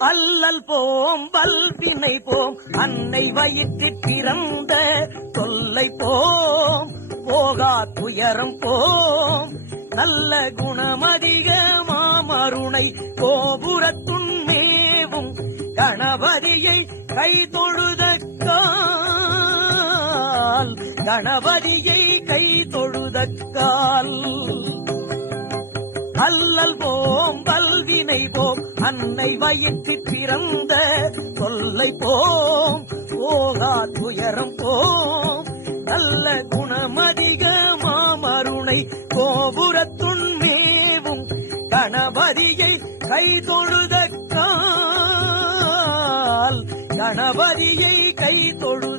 அல்லல் போம் வல்வினை போம் அன்னை வயிற்றிற் பிறந்த தொல்லை போம் போகா துயரம் போம் நல்ல குணமதிக மாமருணை கோபுரத்துண்மேவும் கணபதியை கை தொழுதக்கால் கணபதியை கை தொழுதக்கால் அல்லல் போம் வல்வினை போம் அன்னை வயிற்றிற் பிறந்த தொல்லை போம் போகா துயரம் போம் நல்ல குணமதிக மாமருணை கோபுரத்துண்மேவும் கணபதியை கை தொழுதக்கால் கணபதியை கை தொழு